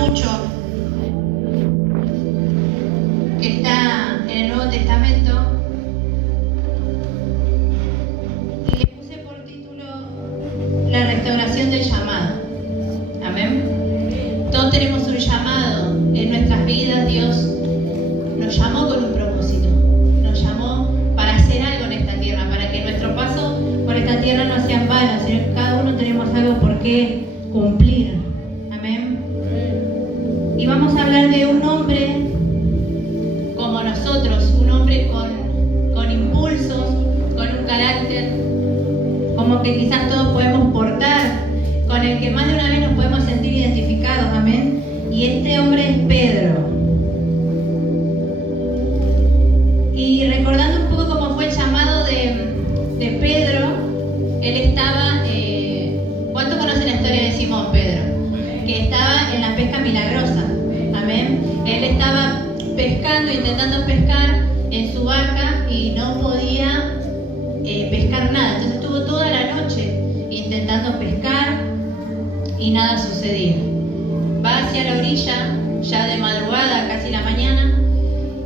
mucho, que está en el Nuevo Testamento, y le puse por título La restauración del llamado. Amén. Todos tenemos un llamado en nuestras vidas. Dios nos llamó con un propósito, nos llamó para hacer algo en esta tierra, para que nuestro paso por esta tierra no sea en vano, sino que cada uno tenemos algo por qué cumplir. Amén. Y vamos a hablar de un hombre como nosotros, un hombre con impulsos, con un carácter como que quizás todos podemos portar, con el que más de una vez nos podemos sentir identificados. Amén. Y este hombre es Pedro. Y recordando un poco cómo fue el llamado de Pedro, él estaba, ¿cuántos conocen la historia de Simón Pedro? Que estaba en la pesca milagrosa. Amén. Él estaba pescando, intentando pescar en su barca y no podía pescar nada. Entonces estuvo toda la noche intentando pescar y nada sucedía. Va hacia la orilla, ya de madrugada, casi la mañana,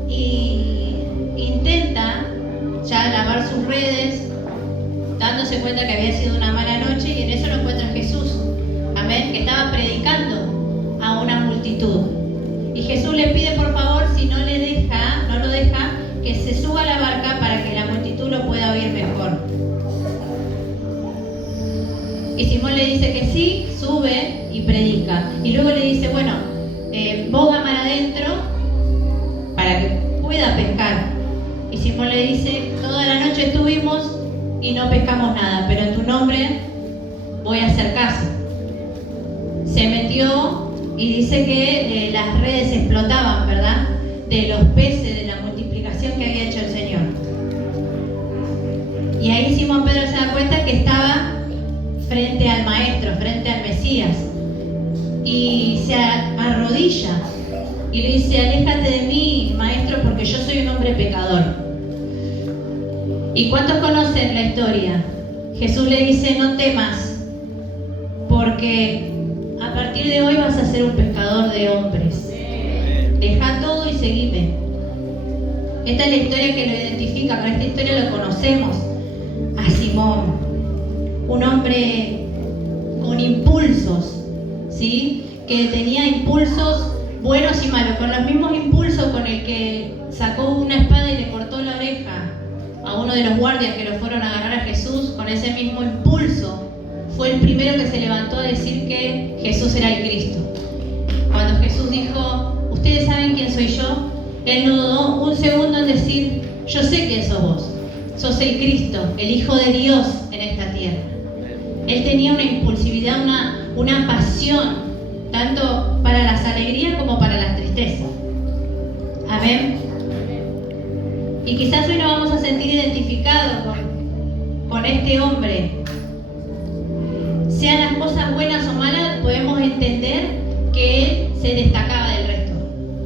y intenta ya lavar sus redes, dándose cuenta que había sido una mala noche, y en eso lo encuentra Jesús. Amén. Que estaba predicando a una multitud. Y Jesús le pide por favor, si no lo deja, que se suba a la barca para que la multitud lo pueda oír mejor. Y Simón le dice que sí, sube y predica. Y luego le dice, bueno, vos va mar adentro para que pueda pescar. Y Simón le dice, toda la noche estuvimos y no pescamos nada, pero en tu nombre voy a hacer caso. Se metió y dice que las redes explotaban, ¿verdad? De los peces, de la multiplicación que había hecho el Señor. Y ahí Simón Pedro se da cuenta que estaba frente al Maestro, frente al Mesías. Y se arrodilla y le dice, aléjate de mí, Maestro, porque yo soy un hombre pecador. ¿Y cuántos conocen la historia? Jesús le dice, no temas, porque a partir de hoy vas a ser un pescador de hombres. Deja todo y seguime. Esta es la historia que lo identifica, con esta historia lo conocemos a Simón, un hombre con impulsos, ¿sí? Que tenía impulsos buenos y malos, con los mismos impulsos con el que sacó una espada y le cortó la oreja a uno de los guardias que lo fueron a agarrar a Jesús. Con ese mismo impulso fue el primero que se levantó a decir que Jesús era el Cristo. Cuando Jesús dijo, ¿ustedes saben quién soy yo? Él no dudó un segundo en decir, yo sé quién sos vos. Sos el Cristo, el Hijo de Dios en esta tierra. Él tenía una impulsividad, una pasión, tanto para las alegrías como para las tristezas. Amén. Y quizás hoy nos vamos a sentir identificados con este hombre. Sean las cosas buenas o malas, podemos entender que él se destacaba del resto.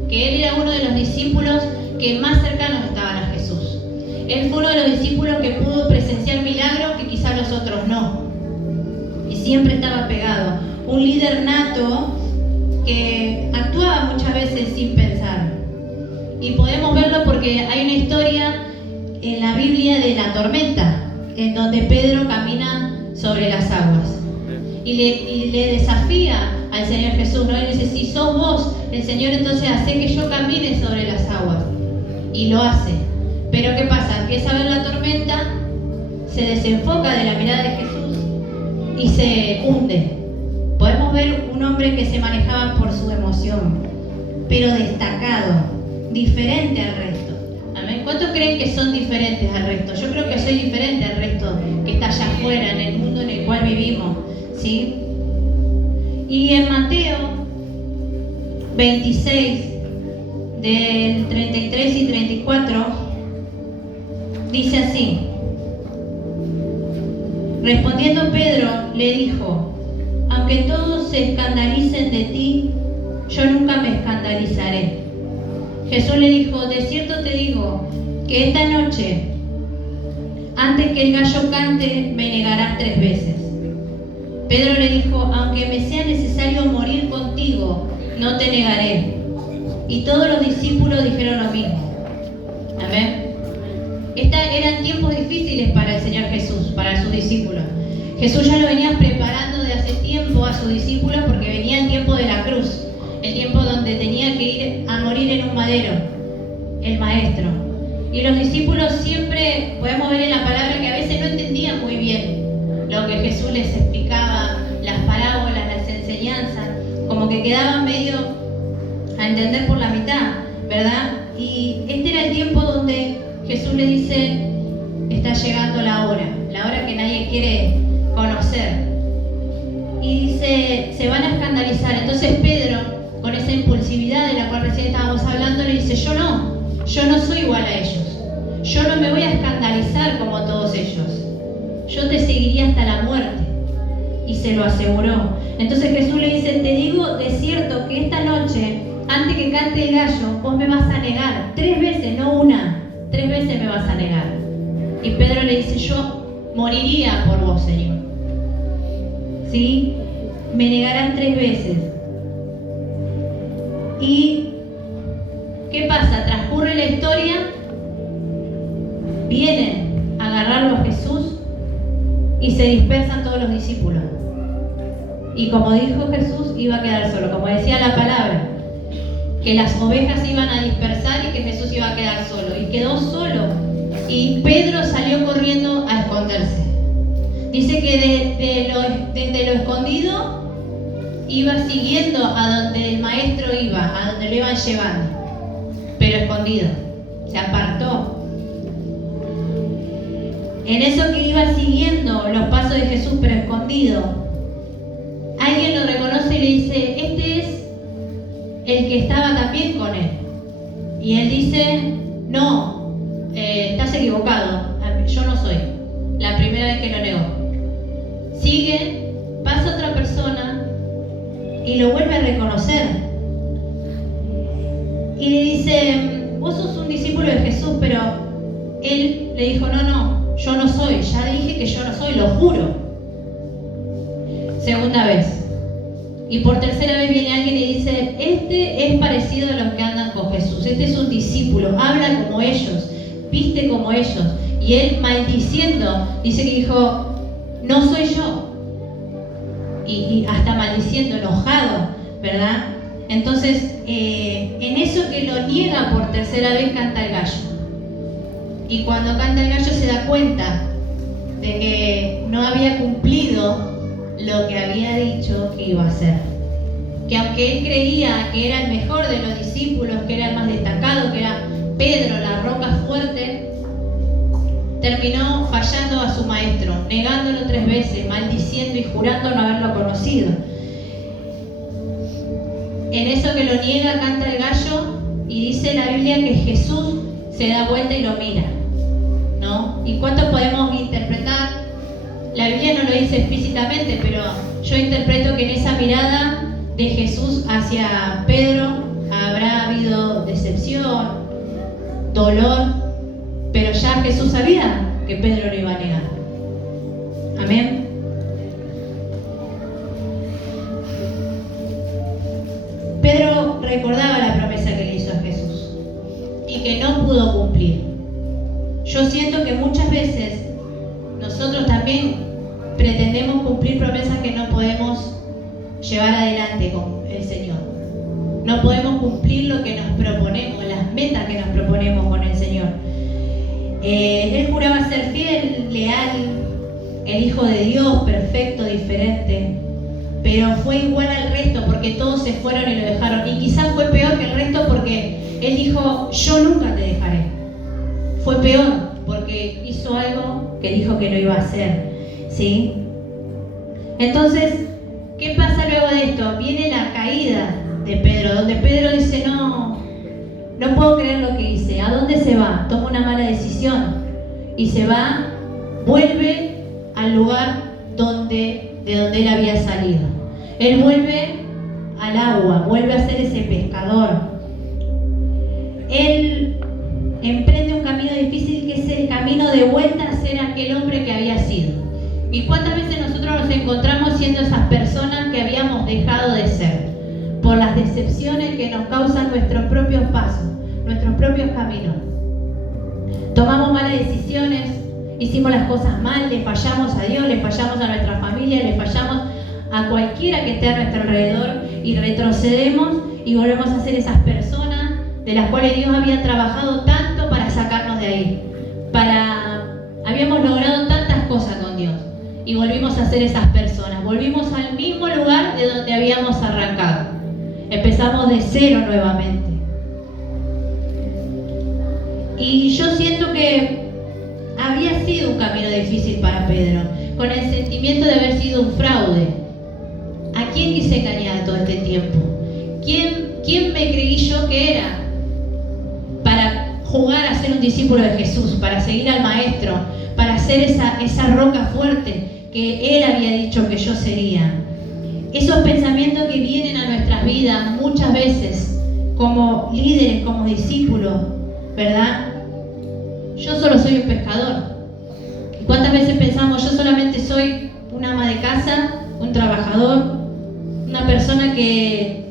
Que él era uno de los discípulos que más cercanos estaban a Jesús. Él fue uno de los discípulos que pudo presenciar milagros que quizás los otros no. Y siempre estaba pegado. Un líder nato que actuaba muchas veces sin pensar. Y podemos verlo porque hay una historia en la Biblia de la tormenta, en donde Pedro camina sobre las aguas. Y le desafía al Señor Jesús, ¿no? Y dice, si sos vos el Señor, entonces hace que yo camine sobre las aguas. Y lo hace. Pero ¿qué pasa? Empieza a ver la tormenta, se desenfoca de la mirada de Jesús y se hunde. Podemos ver un hombre que se manejaba por su emoción, pero destacado, diferente al resto. ¿Amén? ¿Cuántos creen que son diferentes al resto? Yo creo que soy diferente al resto que está allá afuera, en el mundo en el cual vivimos, ¿sí? Y en Mateo 26, del 33 y 34, dice así: respondiendo Pedro le dijo, aunque todos se escandalicen de ti, yo nunca me escandalizaré. Jesús le dijo, de cierto te digo, que esta noche, antes que el gallo cante, me negarás 3 veces. Pedro le dijo, aunque me sea necesario morir contigo, no te negaré. Y todos los discípulos dijeron lo mismo. Amén. Eran tiempos difíciles para el Señor Jesús, para sus discípulos. Jesús ya lo venía preparando de hace tiempo a sus discípulos porque venía el tiempo de la cruz, el tiempo donde tenía que ir a morir en un madero, el Maestro. Y los discípulos siempre, podemos ver en la palabra que a veces no entendían muy bien lo que Jesús les explicaba, las parábolas, las enseñanzas, como que quedaban medio a entender por la mitad, ¿verdad? Y este era el tiempo donde Jesús le dice, está llegando la hora que nadie quiere conocer. Y dice, se van a escandalizar. Entonces Pedro, con esa impulsividad de la cual recién estábamos hablando, le dice, yo no soy igual a ellos. Yo no me voy a escandalizar como todos ellos. Yo te seguiría hasta la muerte. Y se lo aseguró. Entonces Jesús le dice, te digo de cierto que esta noche, antes que cante el gallo, vos me vas a negar 3 veces, no una, 3 veces me vas a negar. Y Pedro le dice, yo moriría por vos, Señor. ¿Sí? Me negarán 3 veces. ¿Y qué pasa? Transcurre la historia, vienen a agarrarlo a Jesús y se dispersan todos los discípulos. Y como dijo Jesús, iba a quedar solo. Como decía la palabra, que las ovejas iban a dispersar y que Jesús iba a quedar solo. Y quedó solo. Y Pedro salió corriendo a esconderse. Dice que desde lo escondido iba siguiendo a donde el Maestro iba, a donde lo iban llevando. Pero escondido. Se apartó. En eso que iba siguiendo los pasos de Jesús, pero escondido, alguien lo reconoce y le dice, este es el que estaba también con él. Y él dice, no, estás equivocado, yo no soy. La primera vez que lo negó. Sigue, pasa otra persona y lo vuelve a reconocer. Y le dice, vos sos un discípulo de Jesús, pero él le dijo, no, yo no soy, ya dije que yo no soy, lo juro. Segunda vez. Y por tercera vez viene alguien y dice, este es parecido a los que andan con Jesús, este es un discípulo, habla como ellos, viste como ellos. Y él maldiciendo, dice que dijo, no soy yo. Y hasta maldiciendo, enojado, ¿verdad? Entonces, en eso que lo niega por tercera vez, canta el gallo. Y cuando canta el gallo se da cuenta de que no había cumplido lo que había dicho que iba a hacer. Que aunque él creía que era el mejor de los discípulos, que era el más destacado, que era Pedro, la roca fuerte, terminó fallando a su maestro, negándolo 3 veces, maldiciendo y jurando no haberlo conocido. En eso que lo niega, canta el gallo y dice la Biblia que Jesús se da vuelta y lo mira, ¿no? ¿Y cuánto podemos interpretar? La Biblia no lo dice explícitamente, pero yo interpreto que en esa mirada de Jesús hacia Pedro habrá habido decepción, dolor, pero ya Jesús sabía que Pedro lo iba a negar. Amén. Pedro recordaba la promesa que le hizo a Jesús y que no pudo cumplir. Yo siento que muchas veces nosotros también pretendemos cumplir promesas que no podemos llevar adelante con el Señor. No podemos cumplir lo que nos proponemos, las metas que nos proponemos con el Señor. Él juraba ser fiel, leal, el Hijo de Dios, perfecto, diferente, pero fue igual al resto porque todos se fueron y lo dejaron. Y quizás fue peor que el resto porque Él dijo, yo nunca te dejaré. Fue peor porque hizo algo que dijo que no iba a hacer, ¿sí? Entonces, ¿qué pasa luego de esto? Viene la caída de Pedro, donde Pedro dice, no puedo creer lo que hice. ¿A dónde se va? Toma una mala decisión y se va, vuelve al lugar de donde él había salido. Él vuelve al agua, vuelve a ser ese pescador. Él emprende un camino difícil que es el camino de vuelta a ser aquel hombre que había sido. ¿Y cuántas veces nosotros nos encontramos siendo esas personas que habíamos dejado de ser? por las decepciones que nos causan nuestros propios pasos, nuestros propios caminos. Tomamos malas decisiones, hicimos las cosas mal, le fallamos a Dios, le fallamos a nuestra familia, le fallamos a cualquiera que esté a nuestro alrededor y retrocedemos y volvemos a ser esas personas de las cuales Dios había trabajado tanto para sacarnos de ahí. Habíamos logrado tantas cosas con Dios y volvimos a ser esas personas. Volvimos al mismo lugar de donde habíamos arrancado. Empezamos de cero nuevamente. Y yo siento que había sido un camino difícil para Pedro, con el sentimiento de haber sido un fraude. ¿A quién quise engañar todo este tiempo? ¿Quién me creí yo que era para jugar a ser un discípulo de Jesús, para seguir al Maestro, para ser esa roca fuerte que Él había dicho que yo sería? Esos pensamientos que vienen a nuestras vidas muchas veces como líderes, como discípulos, ¿verdad? Yo solo soy un pescador. ¿Y cuántas veces pensamos, yo solamente soy una ama de casa, un trabajador, una persona que...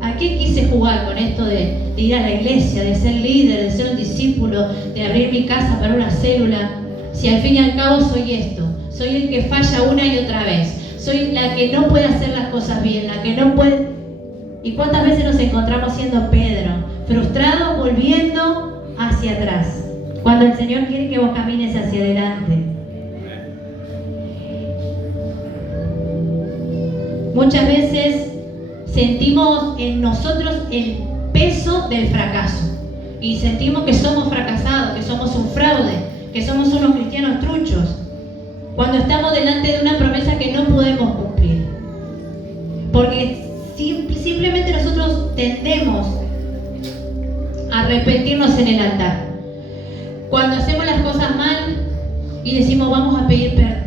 ¿A qué quise jugar con esto de ir a la iglesia, de ser líder, de ser un discípulo, de abrir mi casa para una célula? Si al fin y al cabo soy esto, soy el que falla una y otra vez, soy la que no puede hacer las cosas bien, la que no puede... ¿Y cuántas veces nos encontramos siendo Pedro, frustrados, volviendo hacia atrás, cuando el Señor quiere que vos camines hacia adelante? Muchas veces sentimos en nosotros el peso del fracaso y sentimos que somos fracasados, que somos un fraude, que somos unos cristianos truchos, cuando estamos delante de una promesa que no podemos cumplir. Porque simplemente nosotros tendemos a arrepentirnos en el altar. Cuando hacemos las cosas mal y decimos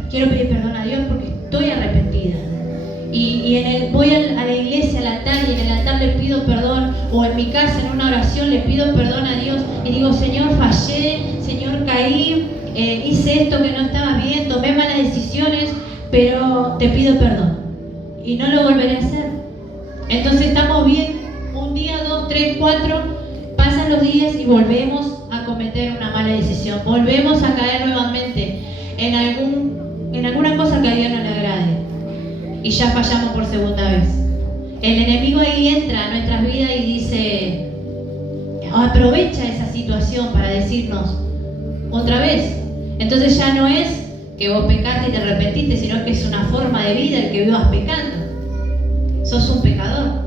quiero pedir perdón a Dios porque estoy arrepentida. Voy a la iglesia, al altar, y en el altar le pido perdón, o en mi casa en una oración le pido perdón a Dios y digo, Señor, fallé, Señor, caí, hice esto que no estaba bien, tomé malas decisiones, pero te pido perdón y no lo volveré a hacer. Entonces estamos bien, un día, 2, 3, 4, pasan los días y volvemos a cometer una mala decisión, volvemos a caer nuevamente en alguna cosa que a Dios no le agrade. Y ya fallamos por segunda vez. El enemigo ahí entra a nuestras vidas y dice, aprovecha esa situación para decirnos otra vez. Entonces ya no es que vos pecaste y te arrepentiste, sino que es una forma de vida el que vivas pecando. Sos un pecador.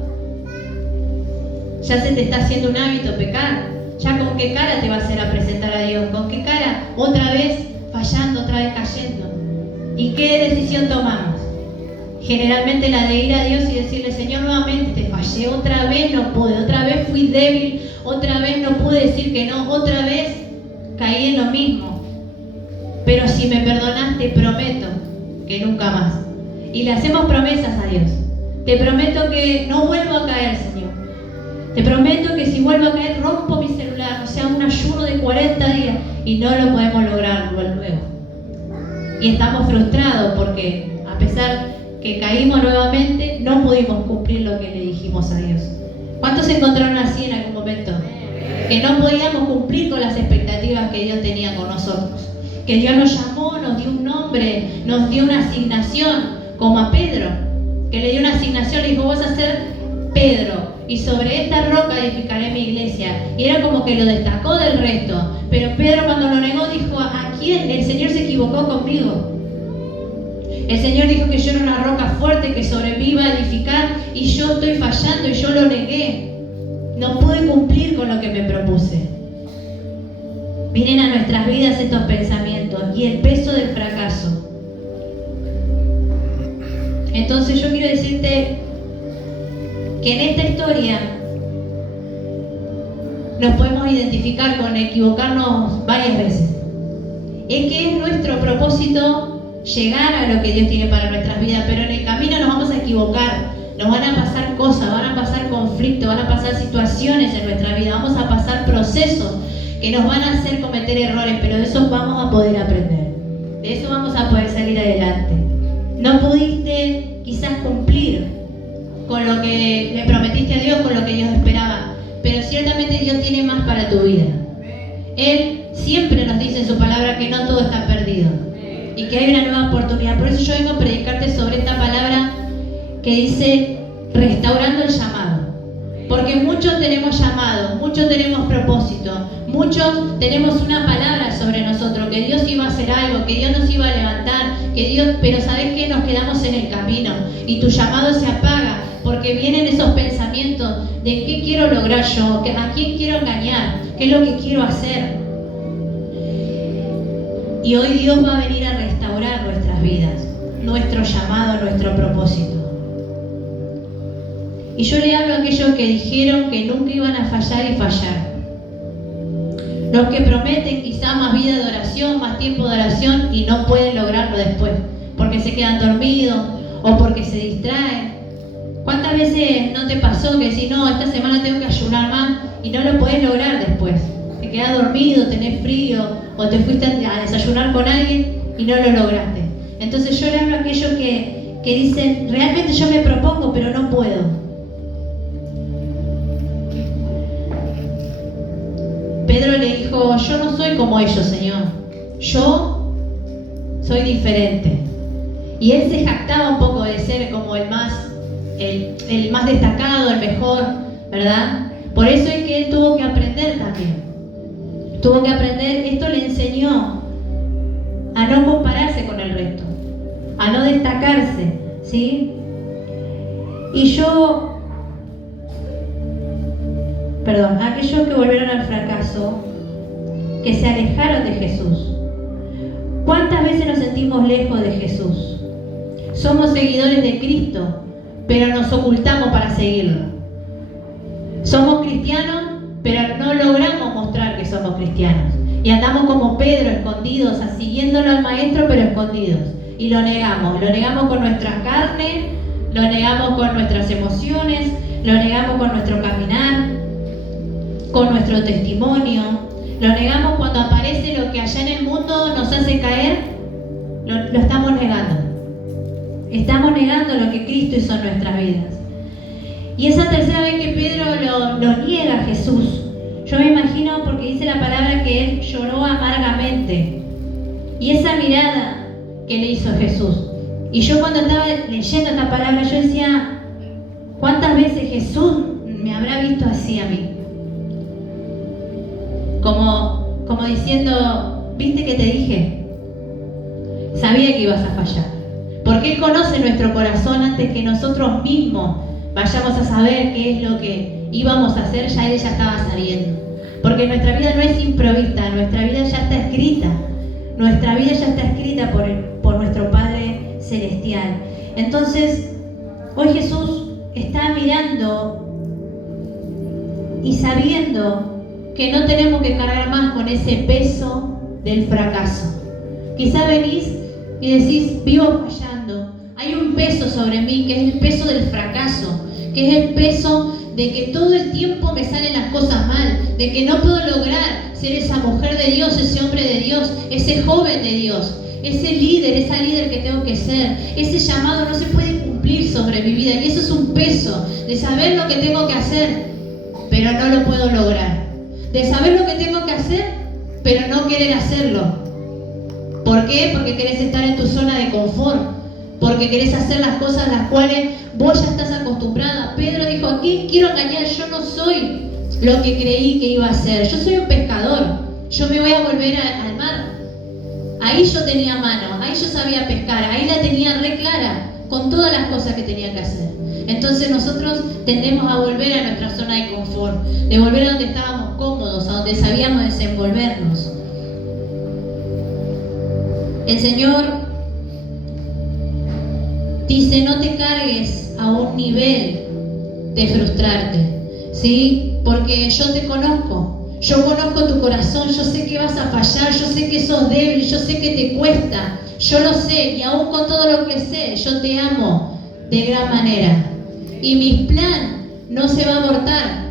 Ya se te está haciendo un hábito pecar. Ya con qué cara te vas a ir a presentar a Dios, con qué cara otra vez fallando, otra vez cayendo. ¿Y qué decisión tomamos? Generalmente la de ir a Dios y decirle, Señor, nuevamente te fallé, otra vez no pude, otra vez fui débil, otra vez no pude decir que no, otra vez caí en lo mismo. Pero si me perdonas, te prometo que nunca más. Y le hacemos promesas a Dios. Te prometo que no vuelvo a caer, Señor. Te prometo que si vuelvo a caer, rompo mi celular, o sea, un ayuno de 40 días, y no lo podemos lograr luego. Y estamos frustrados porque, a pesar que caímos nuevamente, no pudimos cumplir lo que le dijimos a Dios. ¿Cuántos se encontraron así en algún momento? Que no podíamos cumplir con las expectativas que Dios tenía con nosotros. Que Dios nos llamó, nos dio un nombre, nos dio una asignación, como a Pedro, que le dio una asignación, le dijo, vas a ser Pedro, y sobre esta roca edificaré mi iglesia. Y era como que lo destacó del resto. Pero Pedro, cuando lo negó, dijo, ¿a quién? El Señor se equivocó conmigo. El Señor dijo que yo era una roca fuerte que sobreviva a edificar, y yo estoy fallando y yo lo negué. No pude cumplir con lo que me propuse. Vienen a nuestras vidas estos pensamientos y el peso del fracaso. Entonces yo quiero decirte que en esta historia nos podemos identificar con equivocarnos varias veces. Es que es nuestro propósito llegar a lo que Dios tiene para nuestras vidas, pero en el camino nos vamos a equivocar, nos van a pasar cosas, van a pasar conflictos, van a pasar situaciones en nuestra vida, vamos a pasar procesos que nos van a hacer cometer errores, pero de eso vamos a poder aprender, de eso vamos a poder salir adelante. No pudiste quizás cumplir con lo que le prometiste a Dios, con lo que Dios esperaba. Pero ciertamente Dios tiene más para tu vida. Él siempre nos dice en su palabra que no todo está perdido y que hay una nueva oportunidad. Por eso yo vengo a predicarte sobre esta palabra que dice restaurando el llamado. Porque muchos tenemos llamado, muchos tenemos propósito, muchos tenemos una palabra sobre nosotros, que Dios iba a hacer algo, que Dios nos iba a levantar, que Dios, pero ¿sabes qué? Nos quedamos en el camino y tu llamado se apaga porque vienen esos pensamientos de qué quiero lograr yo, a quién quiero engañar, qué es lo que quiero hacer. Y hoy Dios va a venir a restaurar nuestras vidas, nuestro llamado, nuestro propósito. Y yo le hablo a aquellos que dijeron que nunca iban a fallar y fallar. Los que prometen quizá más vida de oración, más tiempo de oración y no pueden lograrlo después, porque se quedan dormidos o porque se distraen. ¿Cuántas veces no te pasó que decís, no, esta semana tengo que ayunar más y no lo podés lograr después? Te quedás dormido, tenés frío o te fuiste a desayunar con alguien y no lo lograste. Entonces yo le hablo a aquellos que dicen, realmente yo me propongo pero no puedo. Pedro le dijo, yo no soy como ellos, Señor. Yo soy diferente. Y él se jactaba un poco de ser como el más destacado, el mejor, ¿verdad? Por eso es que él tuvo que aprender también. Tuvo que aprender, esto le enseñó a no compararse con el resto, a no destacarse, ¿sí? Y aquellos que volvieron al fracaso, que se alejaron de Jesús. ¿Cuántas veces nos sentimos lejos de Jesús? Somos seguidores de Cristo, pero nos ocultamos para seguirlo. Somos cristianos, pero no logramos mostrar que somos cristianos. Y andamos como Pedro, escondidos, siguiéndolo al Maestro, pero escondidos. Y lo negamos con nuestra carne, lo negamos con nuestras emociones, lo negamos con nuestro caminar, con nuestro testimonio, lo negamos cuando aparece lo que allá en el mundo nos hace caer, lo estamos negando. Estamos negando lo que Cristo hizo en nuestras vidas. Y esa tercera vez que Pedro lo niega a Jesús, yo me imagino porque dice la palabra que él lloró amargamente. Y esa mirada que le hizo Jesús. Y yo cuando estaba leyendo esta palabra, yo decía, ¿cuántas veces Jesús me habrá visto así a mí? Como diciendo, ¿viste que te dije? Sabía que ibas a fallar. Porque Él conoce nuestro corazón antes que nosotros mismos vayamos a saber qué es lo que íbamos a hacer, ya Él ya estaba sabiendo. Porque nuestra vida no es improvista, nuestra vida ya está escrita. Nuestra vida ya está escrita por nuestro Padre Celestial. Entonces, hoy Jesús está mirando y sabiendo que no tenemos que cargar más con ese peso del fracaso. Quizá venís y decís, vivo fallando. Hay un peso sobre mí que es el peso del fracaso, que es el peso de que todo el tiempo me salen las cosas mal, de que no puedo lograr ser esa mujer de Dios, ese hombre de Dios, ese joven de Dios, esa líder que tengo que ser. Ese llamado no se puede cumplir sobre mi vida y eso es un peso de saber lo que tengo que hacer, pero no lo puedo lograr. De saber lo que tengo que hacer, pero no querer hacerlo. ¿Por qué? Porque querés estar en tu zona de confort. Porque querés hacer las cosas las cuales vos ya estás acostumbrada. Pedro dijo, ¿a quién quiero engañar? Yo no soy lo que creí que iba a ser. Yo soy un pescador. Yo me voy a volver al mar. Ahí yo tenía mano, ahí yo sabía pescar, ahí la tenía re clara, con todas las cosas que tenía que hacer. Entonces nosotros tendemos a volver a nuestra zona de confort, de volver a donde estábamos cómodos, a donde sabíamos desenvolvernos. El Señor dice, no te cargues a un nivel de frustrarte, ¿sí? Porque yo te conozco, yo conozco tu corazón, yo sé que vas a fallar, yo sé que sos débil, yo sé que te cuesta, yo lo sé, y aún con todo lo que sé, yo te amo de gran manera. Y mi plan no se va a abortar,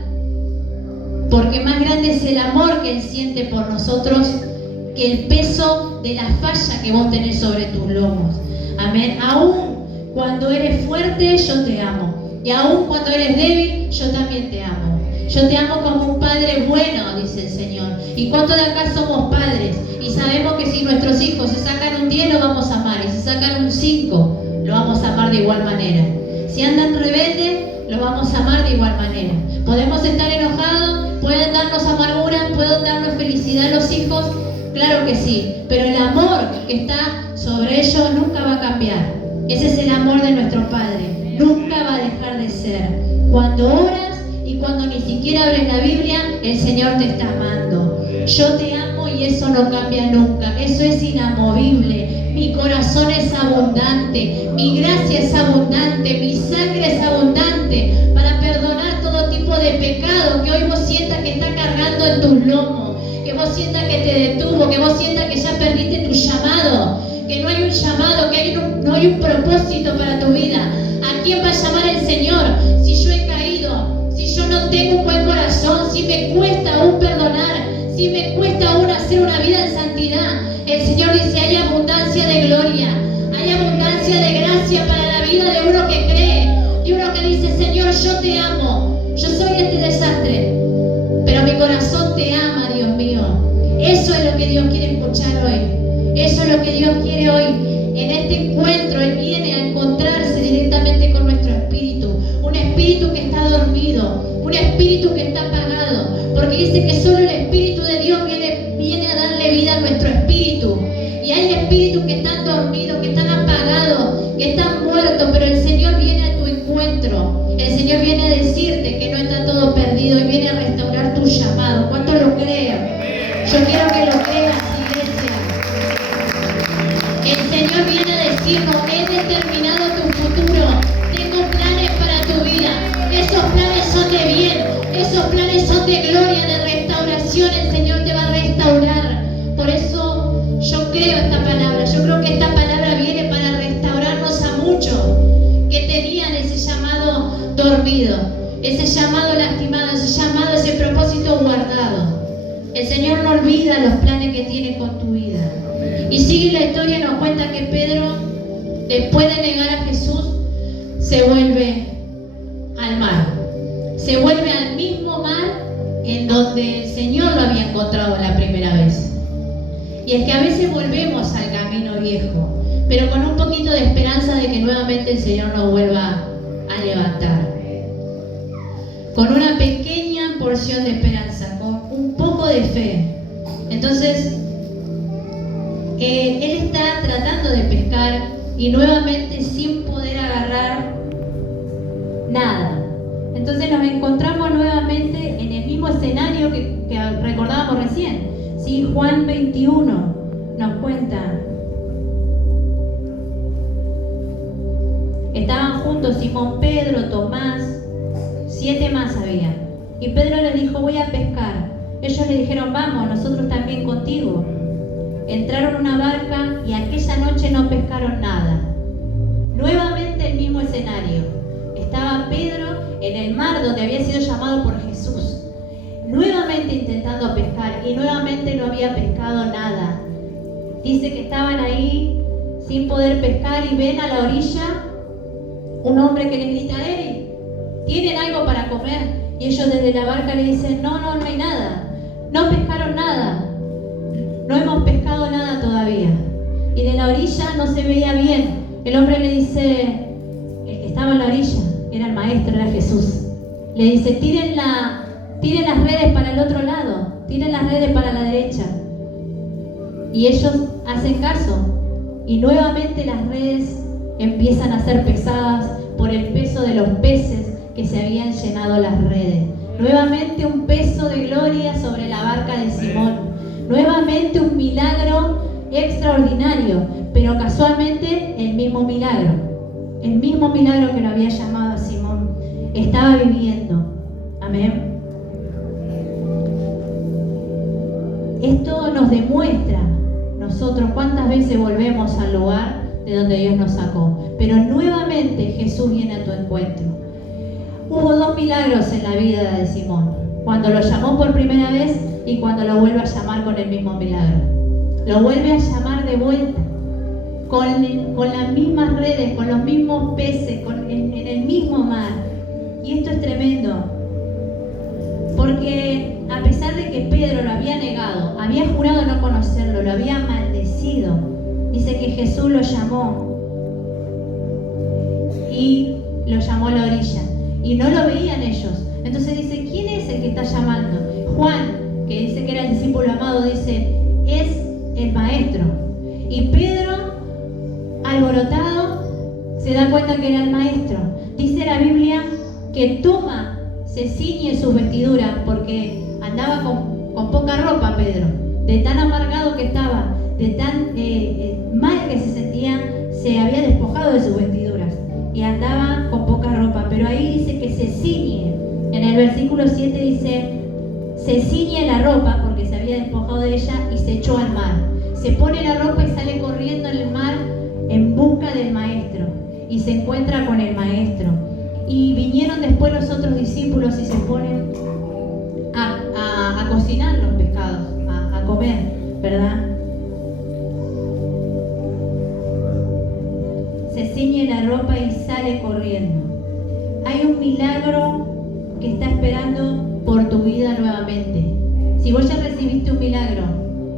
porque más grande es el amor que Él siente por nosotros que el peso de la falla que vos tenés sobre tus lomos. Amén. Aún cuando eres fuerte, yo te amo. Y aún cuando eres débil, yo también te amo. Yo te amo como un padre bueno, dice el Señor. ¿Y cuántos de acá somos padres? Y sabemos que si nuestros hijos se sacan un 10, lo vamos a amar. Y si sacan un 5, lo vamos a amar de igual manera. Si andan rebeldes, lo vamos a amar de igual manera. Podemos estar enojados, pueden darnos amargura, pueden darnos felicidad a los hijos, claro que sí. Pero el amor que está sobre ellos nunca va a cambiar. Ese es el amor de nuestro Padre. Nunca va a dejar de ser. Cuando oras y cuando ni siquiera abres la Biblia, el Señor te está amando. Yo te amo y eso no cambia nunca. Eso es inamovible. Mi corazón es abundante. Mi gracia es abundante. Mi sangre es abundante para perdonar todo tipo de pecado que hoy vos sientas que está cargando en tus lomos. Que vos sientas que te detuvo. Que vos sientas que ya perdiste tu llamado. Que no hay un llamado. Que no hay un propósito para tu vida. ¿A quién va a llamar el Señor? Si yo he caído, si yo no tengo un buen corazón, si me cuesta aún perdonar, si me cuesta aún hacer una vida en santidad, el Señor dice, hay abundancia de gloria, hay abundancia de gracia para la vida de uno que cree, de uno que dice, Señor, yo te amo, yo soy este desastre, pero mi corazón te ama, Dios mío. Eso es lo que Dios quiere escuchar hoy, eso es lo que Dios quiere hoy. En este encuentro Él viene a encontrarse directamente con nuestro espíritu, un espíritu que está dormido, un espíritu que está apagado, porque dice que solo el Espíritu de Dios viene a darle vida a nuestro espíritu. Y hay espíritus que están dormidos, que están apagados, que están muertos, pero el Señor viene a tu encuentro. El Señor viene a decirte que no está todo perdido y viene a restaurar tu llamado. ¿Cuántos lo creen? Yo quiero que lo creas, iglesia. El Señor viene a decirnos, he determinado tu futuro, tengo planes para tu vida, esos planes son de bien, esos planes son de gloria, de restauración, el Señor te va a restaurar. Por eso yo creo esta palabra, yo creo que esta palabra viene para restaurarnos a muchos que tenían ese llamado dormido, ese llamado lastimado, ese llamado, ese propósito guardado. El Señor no olvida los planes que tiene con tu vida. Y sigue la historia, nos cuenta que Pedro, después de negar a Jesús, se vuelve al mar. Se vuelve al mismo mar en donde el Señor lo había encontrado la primera vez. Y es que a veces volvemos al camino viejo, pero con un poquito de esperanza de que nuevamente el Señor nos vuelva a levantar. Con una pequeña porción de esperanza, con un poco de fe. Entonces, él está tratando de pescar y nuevamente sin poder agarrar nada. Entonces nos encontramos nuevamente en el mismo escenario que recordábamos recién. ¿Sí? Juan 21 nos cuenta. Estaban juntos Simón, Pedro, Tomás, 7 más había. Y Pedro les dijo, voy a pescar. Ellos le dijeron, vamos, nosotros también contigo. Entraron a una barca y aquella noche no pescaron nada. Nuevamente el mismo escenario. Estaba Pedro en el mar donde había sido llamado por Jesús. Nuevamente intentando pescar y nuevamente no había pescado nada. Dice que estaban ahí sin poder pescar y ven a la orilla un hombre que les grita, hey, ¿tienen algo para comer? Y ellos desde la barca le dicen, no hay nada. No pescaron nada. No hemos pescado nada todavía. Y de la orilla no se veía bien. El hombre le dice, el que estaba en la orilla, era el maestro, era Jesús. Le dice, tiren las redes para el otro lado, tiren las redes para la derecha. Y ellos hacen caso. Y nuevamente las redes empiezan a ser pesadas por el peso de los peces que se habían llenado las redes. Nuevamente un peso de gloria sobre la barca de Simón. Nuevamente un milagro extraordinario, pero casualmente el mismo milagro que lo había llamado a Simón, estaba viviendo. Amén. Esto nos demuestra nosotros cuántas veces volvemos al lugar de donde Dios nos sacó, pero nuevamente Jesús viene a tu encuentro. Hubo 2 milagros en la vida de Simón, cuando lo llamó por primera vez y cuando lo vuelve a llamar con el mismo milagro. Lo vuelve a llamar de vuelta, con las mismas redes, con los mismos peces, en el mismo mar, Y esto es tremendo, porque a pesar de que Pedro lo había negado, había jurado no conocerlo, lo había maldecido, dice que Jesús lo llamó y lo llamó a la orilla y no lo veían ellos. Entonces dice, ¿quién es el que está llamando? Juan, que dice que era el discípulo amado, dice, es el maestro. Y Pedro, alborotado, se da cuenta que era el maestro. Dice la Biblia que toma, se ciñe sus vestiduras, porque andaba con poca ropa Pedro, de tan amargado que estaba, de tan mal que se sentía, se había despojado de sus vestiduras y andaba con poca ropa. Pero ahí dice que se ciñe. En el versículo 7 dice, se ciñe la ropa porque se había despojado de ella y se echó al mar. Se pone la ropa y sale corriendo en el mar en busca del maestro y se encuentra con el maestro. Y vinieron después los otros discípulos y se ponen a cocinar los pescados, a comer, ¿verdad? Se ciñe la ropa y sale corriendo. Hay un milagro que está esperando por tu vida nuevamente. Si vos ya recibiste un milagro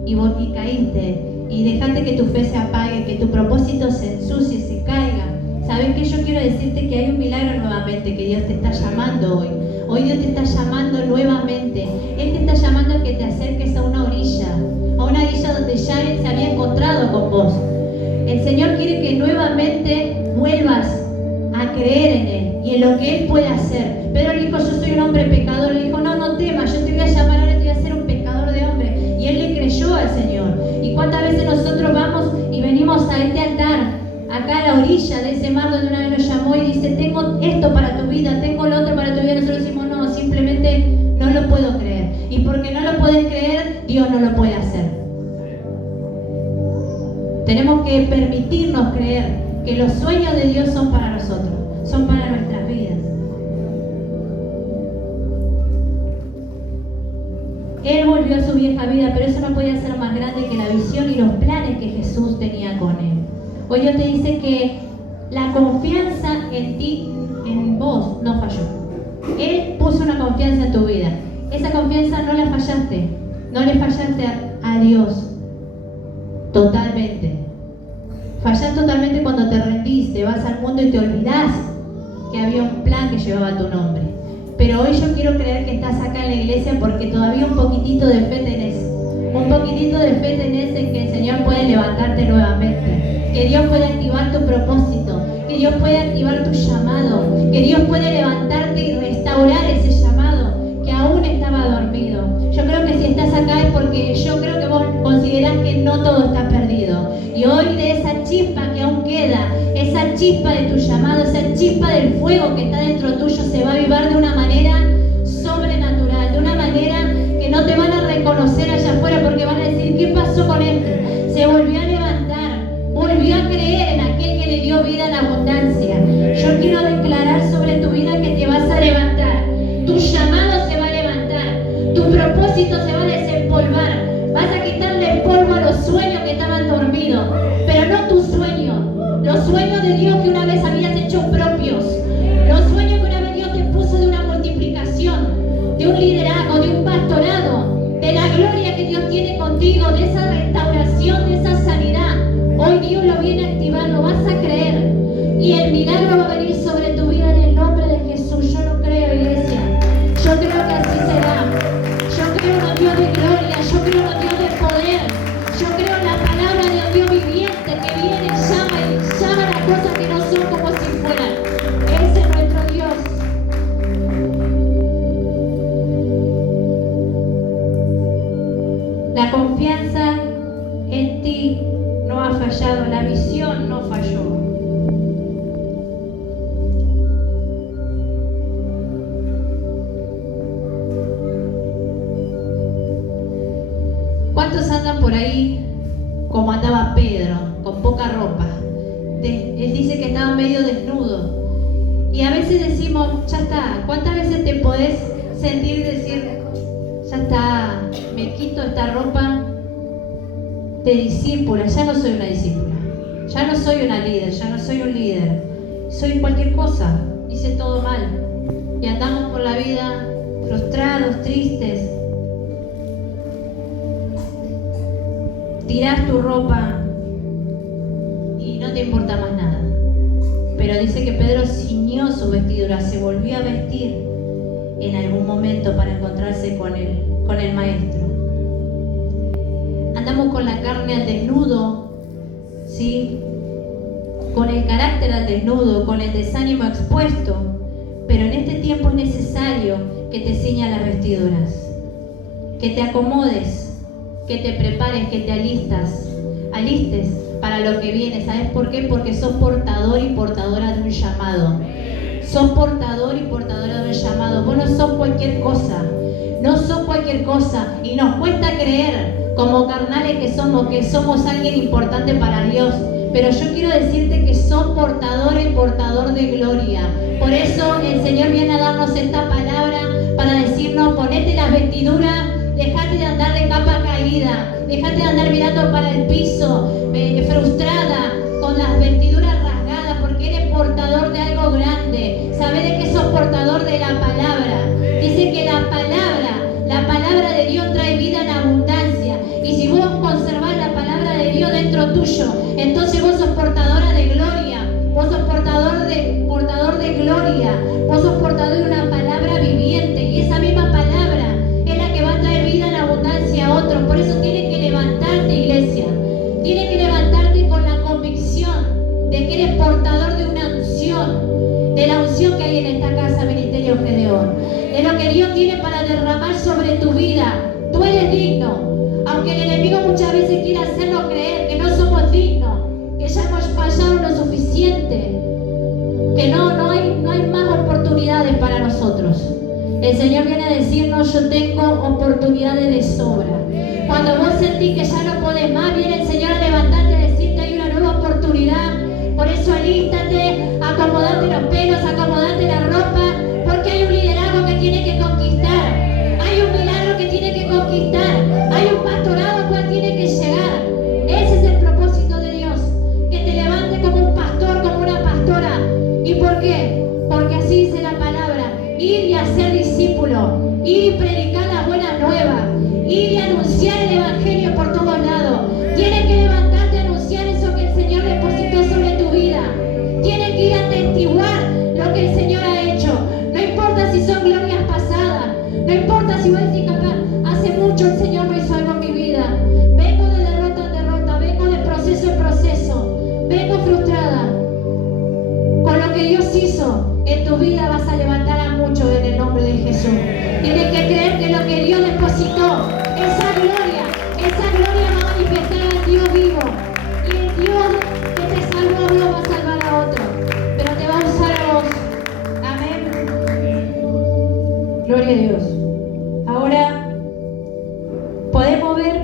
y caíste y dejaste que tu fe se apague, que tu propósito se ensucie, se caiga, ¿sabes qué? Yo quiero decirte que hay un milagro nuevamente, que Dios te está llamando hoy. Hoy Dios te está llamando nuevamente. Él te está llamando a que te acerques a una orilla donde ya Él se había encontrado con vos. El Señor quiere que nuevamente vuelvas a creer en Él y en lo que Él puede hacer. Pedro le dijo, yo soy un hombre pecador. Le dijo, no temas, yo te voy a llamar ahora, te voy a hacer un pecador de hombre. Y él le creyó al Señor. ¿Y cuántas veces nosotros vamos y venimos a este altar, acá a la orilla de ese mar donde una vez nos llamó y dice, tengo esto para tu vida, tengo lo otro para tu vida? Nosotros decimos, no, simplemente no lo puedo creer. Y porque no lo puedes creer, Dios no lo puede hacer. Tenemos que permitirnos creer que los sueños de Dios son para nosotros, son para nuestras vidas. Él volvió a su vieja vida, pero eso no podía ser más grande que la visión y los planes que Jesús tenía con él. Hoy Dios te dice que la confianza en ti, en vos, no falló. Él puso una confianza en tu vida. Esa confianza no la fallaste. No le fallaste a Dios. Totalmente. Fallás totalmente cuando te rendiste, vas al mundo y te olvidás que había un plan que llevaba tu nombre. Pero hoy yo quiero creer que estás acá en la iglesia porque todavía un poquitito de fe tenés. Un poquitito de fe tenés en que el Señor puede levantarte nuevamente. Que Dios puede activar tu propósito. Que Dios puede activar tu llamado. Que Dios puede levantarte y restaurar ese llamado que aún estaba dormido. Yo creo que si estás acá es porque yo creo que vos considerás que no todo está perdido. Y hoy de esa chispa que aún queda, esa chispa de tu llamado, esa chispa del fuego que está dentro tuyo se va a avivar de una manera sobrenatural, de una manera que no te van a reconocer allá afuera porque van a decir, ¿qué pasó con este? Se volvió a levantar, volvió a creer en aquel que le dio vida en abundancia. Yo quiero declarar sobre tu vida que te vas a levantar, tu llamado se va a levantar, tu propósito se va a desempolvar, vas a quitarle polvo a los sueños que estaban dormidos, pero no tus sueños, los sueños de Dios que una vez habías hecho propios, los sueños que una vez Dios te puso de una multiplicación, de un liderazgo, de un pastorado, de la gloria que Dios tiene contigo, de esa restauración, de esa sanidad. Hoy Dios lo viene a activar, lo vas a creer y el milagro va a venir sobre tu vida en el nombre de Jesús. Yo lo creo, iglesia, yo creo que así será. Yo creo en un Dios de gloria, yo creo en un Dios de poder, yo creo en la palabra de un Dios viviente que viene y llama las cosas que no son como si fueran. Ese es nuestro Dios. La confianza en ti no ha fallado, la visión no falló. ¿Cuántos andan por ahí como andaba Pedro, con poca ropa? Él dice que estaba medio desnudo. Y a veces decimos, ya está. ¿Cuántas veces te podés sentir decir, ya está, me quito esta ropa de discípula, ya no soy una discípula, ya no soy una líder, ya no soy un líder, soy cualquier cosa, hice todo mal? y andamos por la vida frustrados, tristes. Tirás tu ropa y no te importa más nada. Pero dice que Pedro ciñó su vestidura, se volvió a vestir en algún momento para encontrarse con el Maestro. Andamos con la carne al desnudo, ¿sí? Con el carácter al desnudo, con el desánimo expuesto, pero en este tiempo es necesario que te ciñas las vestiduras, que te acomodes, que te prepares, que te alistes para lo que viene. ¿Sabes por qué? Porque sos portador y portadora de un llamado. Sos portador y portadora de un llamado. Vos no sos cualquier cosa. No sos cualquier cosa. Y nos cuesta creer, como carnales que somos alguien importante para Dios. Pero yo quiero decirte que sos portador y portador de gloria. Por eso el Señor viene a darnos esta palabra para decirnos: ponete las vestiduras, dejate de andar de capa caída, dejate de andar mirando para el piso, frustrada, con las vestiduras rasgadas, porque eres portador de algo grande. Sabés de que sos portador de la palabra. Dice que la palabra de Dios trae vida en abundancia. Y si vos conservás la palabra de Dios dentro tuyo, entonces vos sos portadora de gloria, vos sos portador de gloria, vos sos portador de una palabra viviente, y esa misma palabra es la que va a traer vida en abundancia a otros. Por eso tienes que levantarte, iglesia, tienes que levantarte con la convicción de que eres portador de una unción, de la unción que hay en esta casa Ministerio Gedeón, de lo que Dios tiene para derramar sobre tu vida. Tú eres digno. Aunque el enemigo muchas veces quiera hacernos creer que no somos dignos, que ya hemos fallado lo suficiente, que no hay más oportunidades para nosotros. El Señor viene a decirnos: yo tengo oportunidades de sobra. Cuando vos sentís que ya no podés más, viene el Señor a levantarte, a decirte: hay una nueva oportunidad. Por eso alístate, acomodate los pelos, acomodate la ropa, porque hay un liderazgo que tiene que conquistar, hay un milagro que tiene que conquistar. Hay un pastorado al cual tiene que llegar. Ese es el propósito de Dios. Que te levantes como un pastor, como una pastora. ¿Y por qué? Porque así dice la palabra: ir y hacer discípulos, ir y predicar las buenas nuevas, ir y anunciar el evangelio por todos lados. Tienes que levantarte a anunciar eso que el Señor depositó sobre tu vida. Tienes que ir a testiguar lo que el Señor ha hecho. No importa si son glorias pasadas, no importa si vos decís: capaz hace mucho el Señor me hizo algo en mi vida, vengo de derrota en derrota, vengo de proceso en proceso, vengo frustrada. Con lo que Dios hizo en tu vida vas a levantar a muchos en el nombre de Jesús. Tienes que creer que lo que Dios depositó, esa gloria va a manifestar al Dios vivo. Y el Dios que te salvó a vos va a salvar a otro, pero te va a usar a vos. Amén. Gloria a Dios. Ahora podemos ver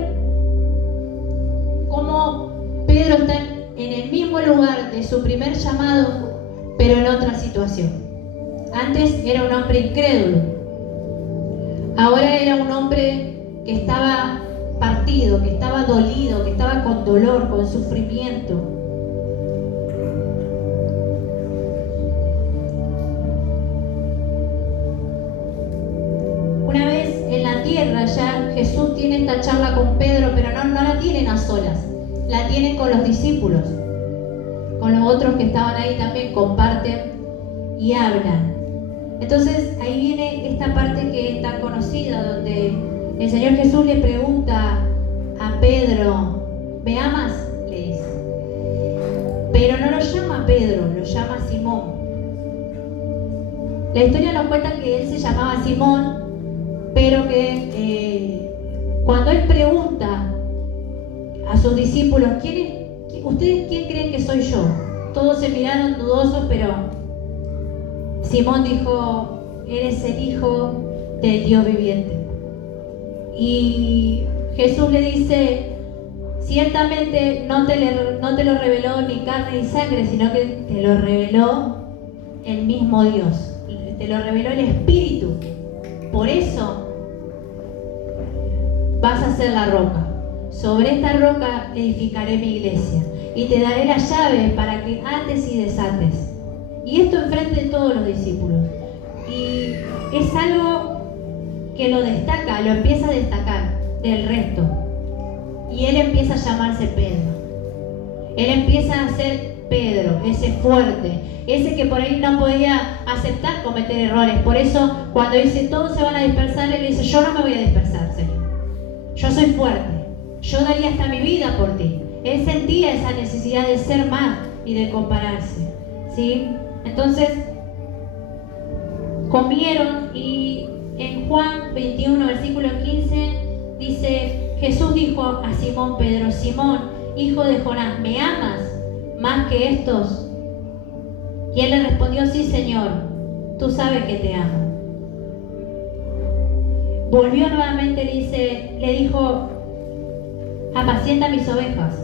cómo Pedro está en el mismo lugar de su primer llamado, pero en otra situación. Antes era un hombre incrédulo, ahora era un hombre que estaba partido, que estaba dolido, que estaba con dolor, con sufrimiento. Una vez en la tierra ya Jesús tiene esta charla con Pedro, pero no la tienen a solas, la tienen con los discípulos, con los otros que estaban ahí también, comparten y hablan. Entonces ahí viene esta parte que es tan conocida, donde el Señor Jesús le pregunta a Pedro: ¿me amas? Le dice. Pero no lo llama Pedro, lo llama Simón. La historia nos cuenta que él se llamaba Simón, pero que cuando él pregunta a sus discípulos: ¿ustedes quién creen que soy yo? Todos se miraron dudosos, pero Simón dijo: eres el Hijo del Dios viviente. Y Jesús le dice: ciertamente no te lo reveló ni carne ni sangre, sino que te lo reveló el mismo Dios, te lo reveló el Espíritu. Por eso vas a ser la roca. Sobre esta roca edificaré mi iglesia y te daré la llave para que ates y desates. Y esto enfrente de todos los discípulos. Y es algo que lo destaca, lo empieza a destacar del resto. Y él empieza a llamarse Pedro. Él empieza a ser Pedro, ese fuerte, ese que por ahí no podía aceptar cometer errores. Por eso cuando dice todos se van a dispersar, él dice yo no me voy a dispersar, Señor. Yo soy fuerte, yo daría hasta mi vida por ti. Él sentía esa necesidad de ser más y de compararse, ¿sí? Entonces comieron y en Juan 21, versículo 15 dice, Jesús dijo a Simón Pedro, Simón, hijo de Jonás, ¿me amas más que estos? Y él le respondió, sí, Señor, tú sabes que te amo. Volvió nuevamente, le dijo, apacienta mis ovejas.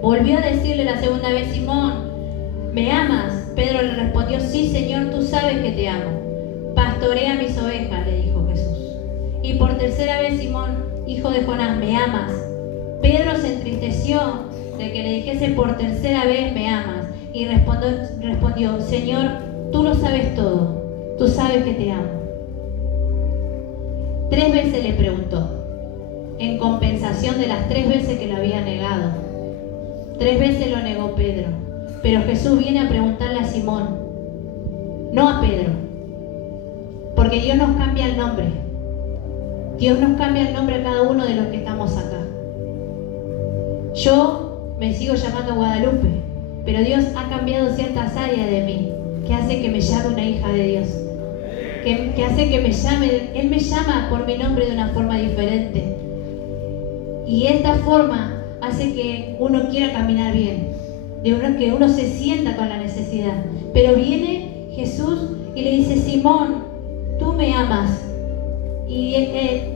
Volvió a decirle la segunda vez, Simón, ¿me amas? Pedro le respondió, sí, Señor, tú sabes que te amo. Pastorea mis ovejas, le dijo Jesús. Y por tercera vez, Simón, hijo de Jonás, ¿me amas? Pedro se entristeció de que le dijese por tercera vez, ¿me amas? Y respondió, Señor, tú lo sabes todo, tú sabes que te amo. 3 veces le preguntó, en compensación de las 3 veces que lo había negado. 3 veces lo negó Pedro, pero Jesús viene a preguntarle a Simón, no a Pedro, porque Dios nos cambia el nombre. Dios nos cambia el nombre a cada uno de los que estamos acá. Yo me sigo llamando Guadalupe, pero Dios ha cambiado ciertas áreas de mí, que hace que me llame una hija de Dios, que hace que me llame, Él me llama por mi nombre de una forma diferente. Y esta forma hace que uno quiera caminar bien, que uno se sienta con la necesidad. Pero viene Jesús y le dice, Simón, tú me amas. Y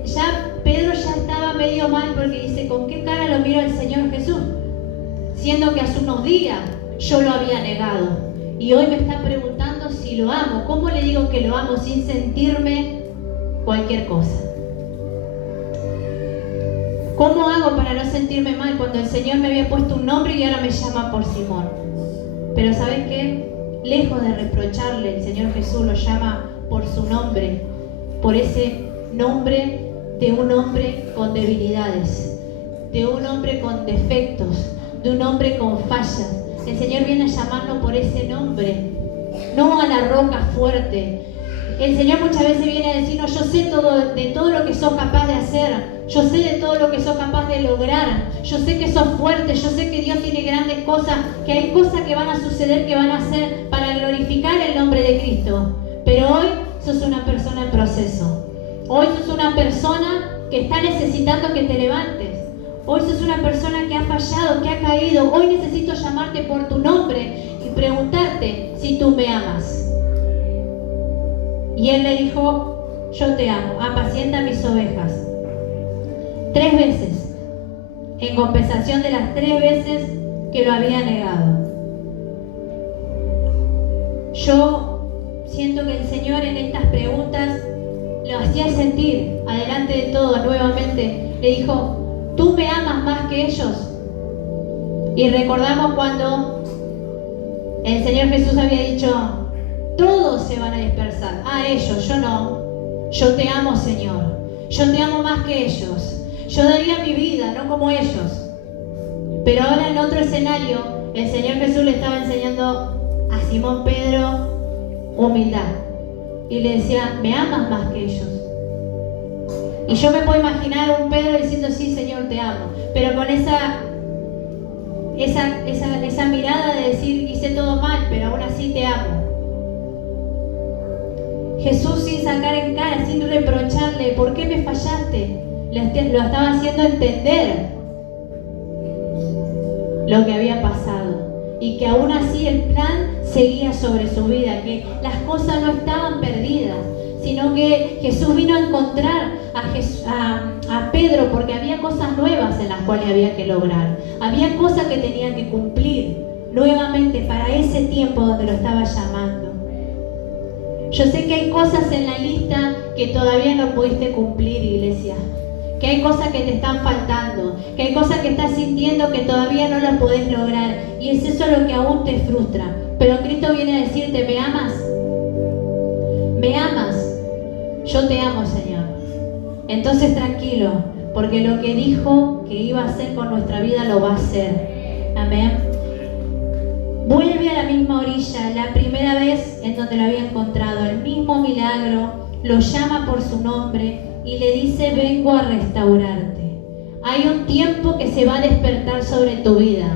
ya Pedro ya estaba medio mal porque dice, ¿con qué cara lo miro al Señor Jesús? Siendo que hace unos días yo lo había negado. Y hoy me está preguntando si lo amo. ¿Cómo le digo que lo amo sin sentirme cualquier cosa? ¿Cómo hago para no sentirme mal cuando el Señor me había puesto un nombre y ahora me llama por Simón? Pero ¿sabes qué? Lejos de reprocharle, el Señor Jesús lo llama por su nombre, por ese nombre de un hombre con debilidades, de un hombre con defectos, de un hombre con fallas. El Señor viene a llamarlo por ese nombre, no a la roca fuerte. El Señor muchas veces viene a decirnos, yo sé de todo lo que sos capaz de hacer, yo sé de todo lo que sos capaz de lograr, yo sé que sos fuerte, yo sé que Dios tiene grandes cosas, que hay cosas que van a suceder, que van a ser para glorificar el nombre de Cristo. Pero hoy sos una persona en proceso. Hoy sos una persona que está necesitando que te levantes. Hoy sos una persona que ha fallado, que ha caído. Hoy necesito llamarte por tu nombre y preguntarte si tú me amas. Y él le dijo, yo te amo, apacienta mis ovejas. 3 veces, en compensación de las 3 veces que lo había negado. Yo siento que el Señor en estas preguntas lo hacía sentir, adelante de todo, nuevamente, le dijo, ¿tú me amas más que ellos? Y recordamos cuando el Señor Jesús había dicho, todos se van a dispersar, a ellos, yo no. Yo te amo, Señor, yo te amo más que ellos. Yo daría mi vida, no como ellos. Pero ahora en otro escenario, el Señor Jesús le estaba enseñando a Simón Pedro humildad. Y le decía, ¿me amas más que ellos? Y yo me puedo imaginar un Pedro diciendo, sí, Señor, te amo. Pero con esa mirada de decir, hice todo mal, pero aún así te amo. Jesús sin sacar en cara, sin reprocharle, ¿por qué me fallaste? Lo estaba haciendo entender lo que había pasado y que aún así el plan seguía sobre su vida, que las cosas no estaban perdidas, sino que Jesús vino a encontrar a Pedro porque había cosas nuevas en las cuales había que lograr, había cosas que tenía que cumplir nuevamente para ese tiempo donde lo estaba llamando. Yo sé que hay cosas en la lista que todavía no pudiste cumplir, iglesia. Que hay cosas que te están faltando, que hay cosas que estás sintiendo que todavía no las podés lograr, y es eso lo que aún te frustra. Pero Cristo viene a decirte, ¿me amas? ¿me amas? Yo te amo, Señor. Entonces tranquilo, porque lo que dijo que iba a hacer con nuestra vida lo va a hacer. Amén. Vuelve a la misma orilla, la primera vez en donde lo había encontrado, el mismo milagro, lo llama por su nombre y le dice: vengo a restaurarte. Hay un tiempo que se va a despertar sobre tu vida.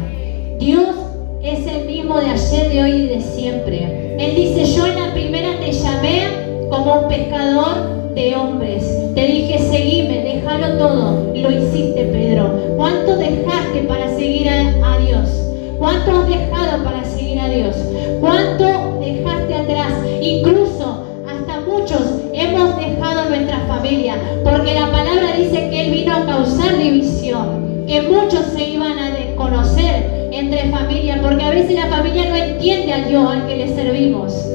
Dios es el mismo de ayer, de hoy y de siempre. Él dice: yo en la primera te llamé como un pescador de hombres. Te dije: seguime, déjalo todo. Y lo hiciste, Pedro. ¿Cuánto dejaste para seguir a Dios? ¿Cuánto has dejado para seguir a Dios? ¿Cuánto dejaste atrás? Incluso hasta muchos hemos dejado nuestra familia, porque la palabra dice que Él vino a causar división, que muchos se iban a desconocer entre familia, porque a veces la familia no entiende al Dios al que le servimos.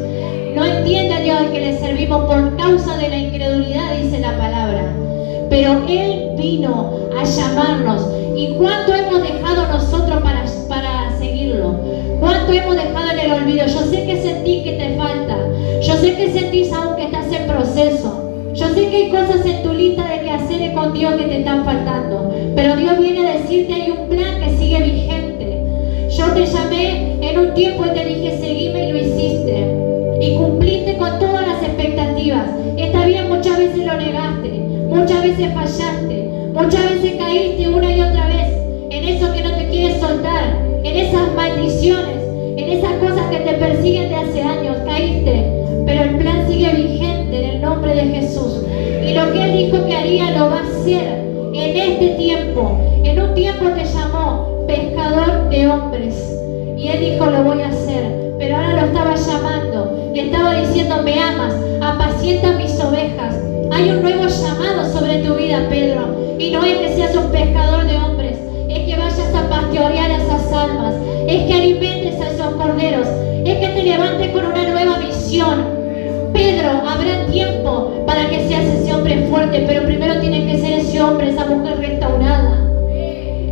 No entiende al Dios al que le servimos por causa de la incredulidad, dice la palabra. Pero Él vino a llamarnos. ¿Y cuánto hemos dejado nosotros para seguirlo? ¿Cuánto hemos dejado en el olvido? Yo sé que sentís que te falta. Yo sé que sentís aún que estás en proceso. Yo sé que hay cosas en tu lista de quehaceres con Dios que te están faltando. Pero Dios viene a decirte: hay un plan que sigue vigente. Yo te llamé en un tiempo y te dije: seguime, y lo hiciste. Y cumpliste con todas las expectativas. Está bien, muchas veces lo negaste, muchas veces fallaste, muchas veces caíste una y otra vez en eso que no te quieres soltar, en esas maldiciones, en esas cosas que te persiguen de hace años. Caíste, pero el plan sigue vigente en el nombre de Jesús. Y lo que Él dijo que haría lo va a hacer en este tiempo. En un tiempo te llamó pescador de hombres y Él dijo: lo voy a hacer. Pero ahora lo estaba llamando, le estaba diciendo: me amas, apacienta mis ovejas. Hay un nuevo llamado sobre tu vida, Pedro, y no es que seas un pescador de hombres, es que vayas a pastorear a esas almas, es que alimentes a esos corderos, es que te levantes con una nueva visión. Pedro, habrá tiempo para que seas ese hombre fuerte, pero primero tienes que ser ese hombre, esa mujer restaurada,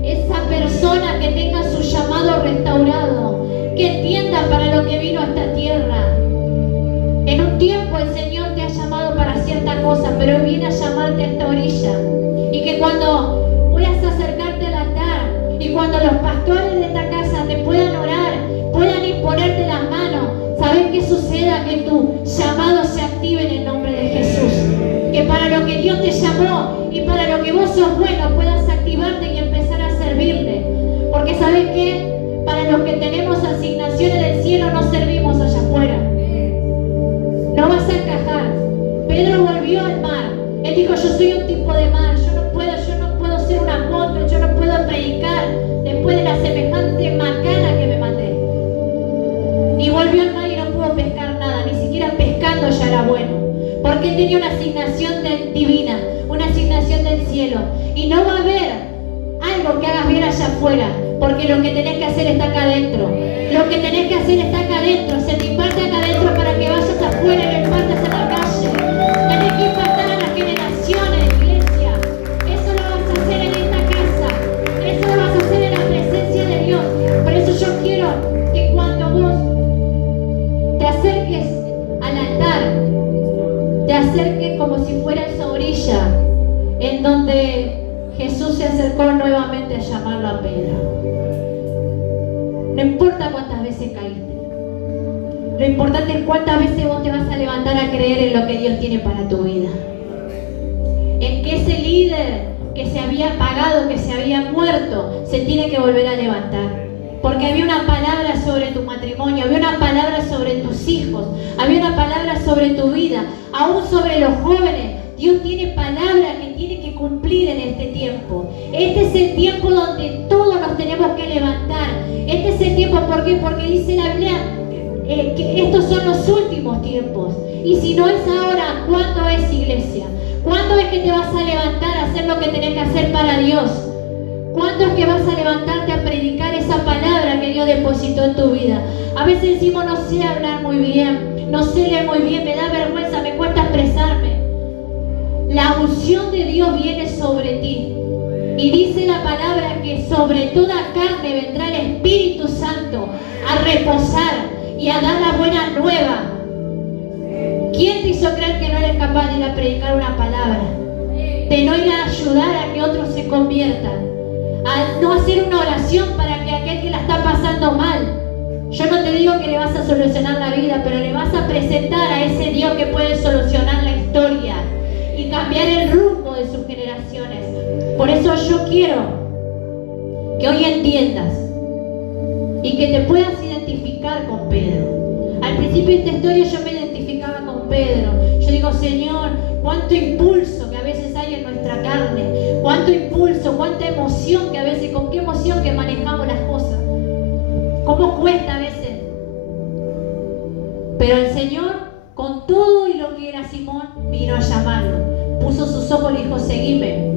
esa persona que tenga su llamado restaurado, que entienda para lo que vino a esta tierra. En un tiempo el Señor te ha llamado para cierta cosa, pero Él viene a llamarte a esta orilla. Y que cuando puedas acercarte al altar y cuando los pastores de esta casa te puedan orar, puedan imponerte las manos, ¿sabes qué suceda? Que tu llamado se active en el nombre de Jesús. Que para lo que Dios te llamó y para lo que vos sos bueno puedas activarte y empezar a servirle. Porque ¿sabes qué? Para los que tenemos asignaciones del cielo no servimos allá afuera. No vas a encajar. Pedro volvió al mar. Él dijo: yo soy un tipo de mar. Yo no puedo ser un apóstol. Yo no puedo predicar después de la semejante macana que me mandé. Y volvió al mar y no pudo pescar nada. Ni siquiera pescando ya era bueno. Porque él tenía una asignación divina, una asignación del cielo. Y no va a haber algo que hagas bien allá afuera, porque lo que tenés que hacer está acá adentro. Lo que tenés que hacer está acá adentro. Se te imparte acá adentro para que vayas afuera y lo impartas en la calle. Tenés que impactar a las generaciones, iglesia. Eso lo vas a hacer en esta casa. Eso lo vas a hacer en la presencia de Dios. Por eso yo quiero que cuando vos te acerques al altar, te acerques como si fuera esa orilla en donde Jesús se acercó nuevamente a llamarlo a Pedro. No importa cuántas veces caíste. Lo importante es cuántas veces vos te vas a levantar a creer en lo que Dios tiene para tu vida. En que ese líder que se había apagado, que se había muerto, se tiene que volver a levantar. Porque había una palabra sobre tu matrimonio, había una palabra sobre tus hijos, había una palabra sobre tu vida, aún sobre los jóvenes. Dios tiene palabra que tiene que cumplir en este tiempo. Este es el tiempo donde todos nos tenemos que levantar. Este es el tiempo, ¿por qué? Porque dice la Biblia que estos son los últimos tiempos. Y si no es ahora, ¿cuándo es, iglesia? ¿Cuándo es que te vas a levantar a hacer lo que tenés que hacer para Dios? ¿Cuándo es que vas a levantarte a predicar esa palabra que Dios depositó en tu vida? A veces decimos: no sé hablar muy bien, no sé leer muy bien, me da vergüenza, me cuesta expresarme. La unción de Dios viene sobre ti. Y dice la palabra que sobre toda carne vendrá el Espíritu Santo a reposar y a dar la buena nueva. ¿Quién te hizo creer que no eres capaz de ir a predicar una palabra? De no ir a ayudar a que otros se conviertan, a no hacer una oración para que aquel que la está pasando mal. Yo no te digo que le vas a solucionar la vida, pero le vas a presentar a ese Dios que puede solucionar la historia y cambiar el rumbo de sus generaciones. Por eso yo quiero que hoy entiendas y que te puedas identificar con Pedro. Al principio de esta historia yo me identificaba con Pedro. Yo digo, Señor, cuánto impulso que a veces hay en nuestra carne, cuánto impulso, cuánta emoción que a veces, con qué emoción que manejamos las cosas. ¿Cómo cuesta a veces? Pero el Señor, con todo y lo que era Simón, vino a llamarlo. Puso sus ojos y le dijo, seguime.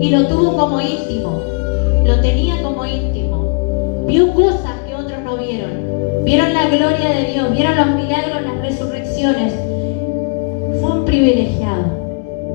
Y lo tuvo como íntimo. Lo tenía como íntimo. Vio cosas que otros no vieron. Vieron la gloria de Dios. Vieron los milagros, las resurrecciones. Fue un privilegiado.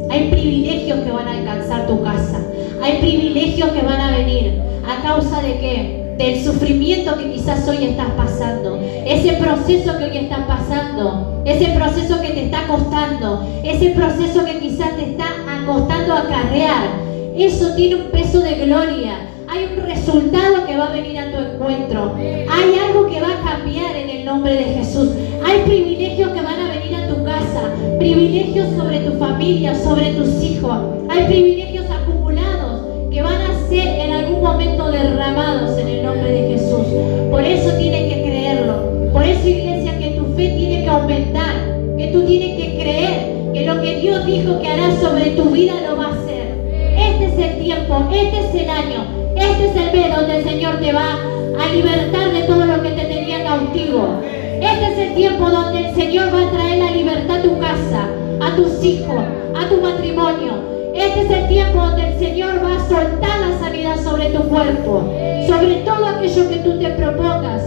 Hay privilegios que van a alcanzar tu casa. Hay privilegios que van a venir. ¿A causa de qué? Del sufrimiento que quizás hoy estás pasando, ese proceso que hoy estás pasando, ese proceso que te está costando, ese proceso que quizás te está costando acarrear, eso tiene un peso de gloria. Hay un resultado que va a venir a tu encuentro, hay algo que va a cambiar en el nombre de Jesús. Hay privilegios que van a venir a tu casa, privilegios sobre tu familia, sobre tus hijos. Hay privilegios acumulados que van a ser en algún momento derramados en el nombre de Jesús. Por eso tienes que creerlo. Por eso, iglesia, que tu fe tiene que aumentar, que tú tienes que creer que lo que Dios dijo que hará sobre tu vida lo va a hacer. Este es el tiempo, este es el año, este es el mes donde el Señor te va a libertar de todo lo que te tenía cautivo. Este es el tiempo donde el Señor va a traer la libertad a tu casa, a tus hijos, a tu matrimonio. Este es el tiempo donde el Señor va a soltar la sanidad sobre tu cuerpo, sobre todo aquello que tú te propongas.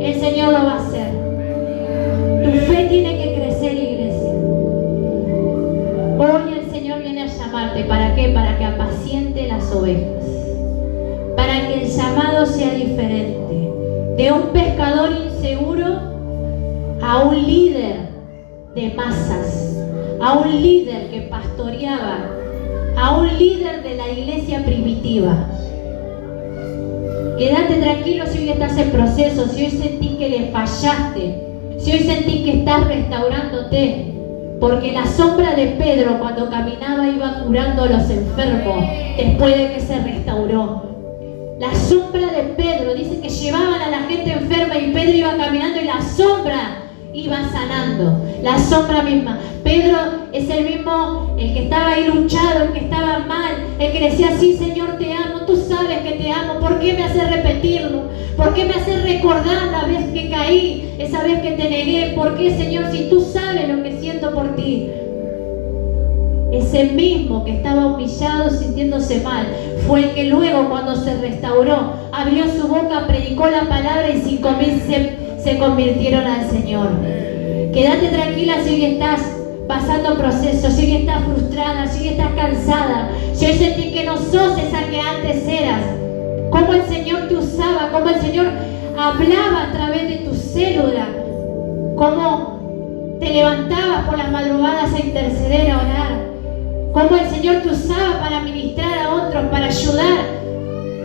El Señor lo va a hacer. Tu fe tiene que crecer, iglesia. Hoy el Señor viene a llamarte. ¿Para qué? Para que apaciente las ovejas. Para que el llamado sea diferente. De un pescador inseguro a un líder de masas, a un líder que pastoreaba, a un líder de la iglesia primitiva. Quédate tranquilo si hoy estás en proceso, si hoy sentís que le fallaste, si hoy sentís que estás restaurándote, porque la sombra de Pedro cuando caminaba iba curando a los enfermos después de que se restauró. La sombra de Pedro, dice que llevaban a la gente enferma y Pedro iba caminando y la sombra iba sanando, la sombra misma. Pedro es el mismo, el que estaba ahí luchado, el que estaba mal, el que decía, sí, Señor, te amo, tú sabes que te amo, ¿por qué me haces repetirlo? ¿Por qué me haces recordar la vez que caí, esa vez que te negué? ¿Por qué, Señor, si tú sabes lo que siento por ti? Ese mismo que estaba humillado, sintiéndose mal, fue el que luego, cuando se restauró, abrió su boca, predicó la palabra y 5.000 se convirtieron al Señor. Quédate tranquila si hoy estás pasando procesos, si hoy estás frustrada, si hoy estás cansada, si hoy sentís que no sos esa que antes eras. Cómo el Señor te usaba, cómo el Señor hablaba a través de tu célula, cómo te levantabas por las madrugadas a interceder, a orar, cómo el Señor te usaba para ministrar a otros, para ayudar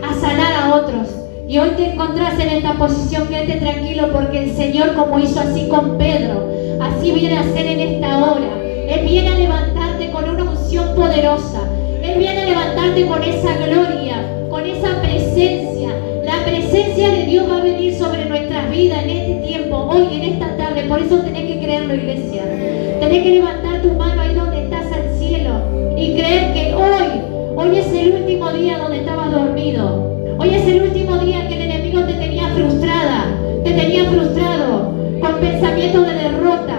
a sanar a otros. Y hoy te encontrás en esta posición. Quédate tranquilo, porque el Señor, como hizo así con Pedro, así viene a hacer en esta hora. Él viene a levantarte con una unción poderosa. Él viene a levantarte con esa gloria, con esa presencia. La presencia de Dios va a venir sobre nuestras vidas en este tiempo, hoy, en esta tarde. Por eso tenés que creerlo, iglesia. Tenés que levantar tu mano ahí donde estás al cielo y creer que hoy es el último día donde estabas dormido. Hoy es el último día que el enemigo te tenía frustrada, te tenía frustrado, con pensamientos de derrota,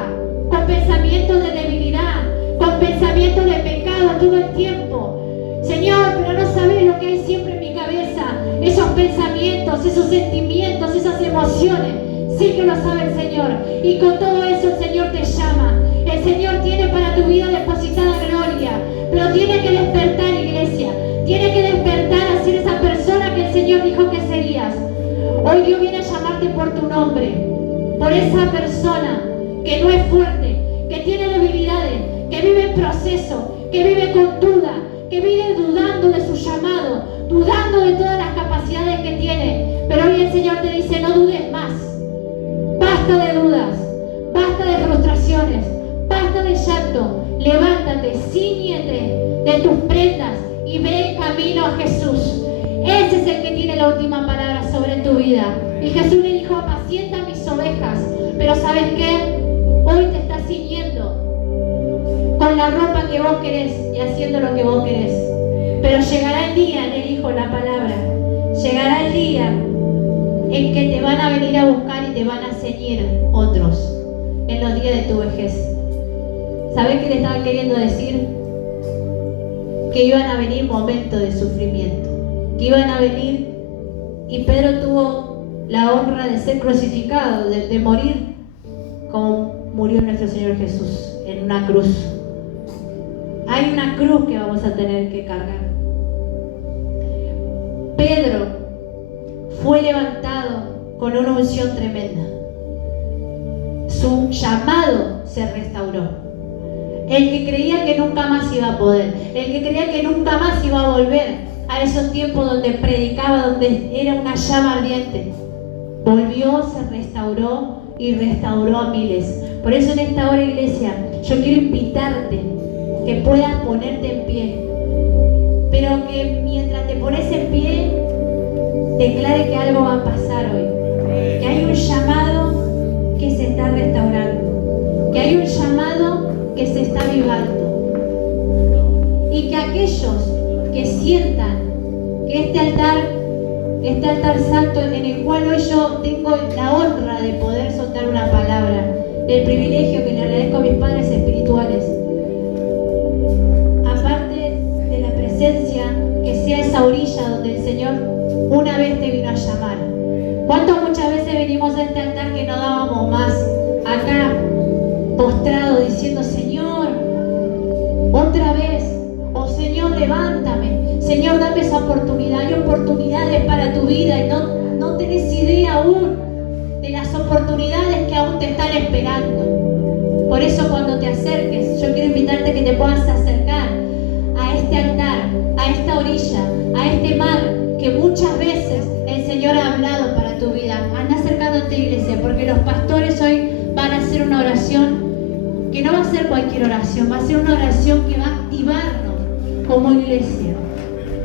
con pensamientos de debilidad, con pensamientos de pecado todo el tiempo. Señor, pero no sabes lo que hay siempre en mi cabeza, esos pensamientos, esos sentimientos, esas emociones. Sí que lo sabe el Señor, y con todo eso el Señor te llama. El Señor tiene para tu vida depositada gloria, pero tiene que despertar, iglesia. Tiene que despertar a ser esa persona que el Señor dijo que serías. Hoy Dios viene a llamarte por tu nombre, por esa persona que no es fuerte, vive con duda, que vive dudando de su llamado, dudando de todas las capacidades que tiene. Pero hoy el Señor te dice, no dudes más. Basta de dudas, basta de frustraciones, basta de llanto. Levántate, cíñete de tus prendas y ve camino a Jesús. Ese es el que tiene la última palabra sobre tu vida. Y Jesús le dijo, apacienta mis ovejas. Pero ¿sabes qué? Hoy te estás ciñendo con la ropa que vos querés y haciendo lo que vos querés. Pero llegará el día, le dijo la palabra, llegará el día en que te van a venir a buscar y te van a ceñir otros en los días de tu vejez. ¿Sabés qué le estaban queriendo decir? Que iban a venir momentos de sufrimiento, que iban a venir, y Pedro tuvo la honra de ser crucificado, de morir como murió nuestro Señor Jesús, en una cruz. Hay una cruz que vamos a tener que cargar. Pedro fue levantado con una unción tremenda. Su llamado se restauró. El que creía que nunca más iba a poder, el que creía que nunca más iba a volver a esos tiempos donde predicaba, donde era una llama ardiente, volvió, se restauró y restauró a miles. Por eso en esta hora, iglesia, yo quiero invitarte que puedas ponerte en pie, pero que mientras te pones en pie, declare que algo va a pasar hoy, que hay un llamado que se está restaurando, que hay un llamado que se está avivando, y que aquellos que sientan que este altar santo en el cual hoy yo tengo la honra de poder soltar una palabra, el privilegio que le agradezco a mis padres espirituales, aparte de la presencia, que sea esa orilla donde el Señor una vez te vino a llamar. ¿Cuántas muchas veces venimos a este altar que no dábamos más, acá postrado diciendo, Señor, otra vez, oh Señor, levántame, Señor, dame esa oportunidad? Hay oportunidades para tu vida y no tenés idea aún de las oportunidades que aún te están esperando. Por eso cuando te acerques, yo quiero invitarte a que te puedas acercar a este altar, a esta orilla, a este mar que muchas veces el Señor ha hablado para tu vida. Anda acercándote, iglesia, porque los pastores hoy van a hacer una oración que no va a ser cualquier oración, va a ser una oración que va a activarnos como iglesia.